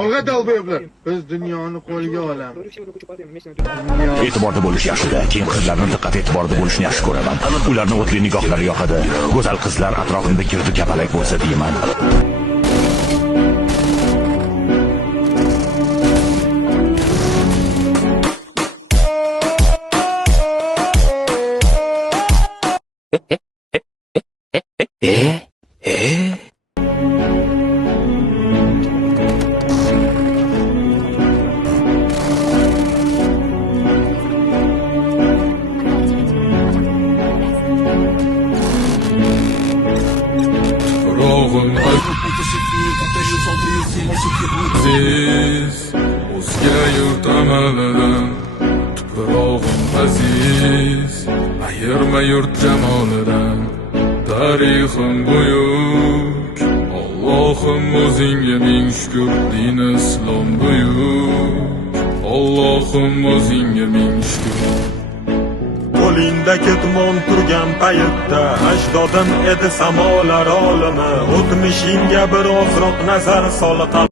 Olg'a dalboyoblar. Biz dunyoni qo'lga olamiz. E'tiborda bo'lish yaxshi-da, keyin qizlarning diqqat e'tiborida bo'lishni yaxshi ko'raman. Ularning o'tli nigohlari yoqadi. Go'zal qizlar atrofimda girdi kapalak bo'lsa deyman. Aziz, o'zga yurt amalidan tuprog'im aziz, ayirma yurt jamolidan. Tarixim buyuk, Allohim o'zingga ming shukr, din islom buyuk, Allohim o'zingga ming shukr. Qo'lingda ketmon turgan paytda ajdodim edi samolar olimi, o'tmishingga bir ozroq nazar sol.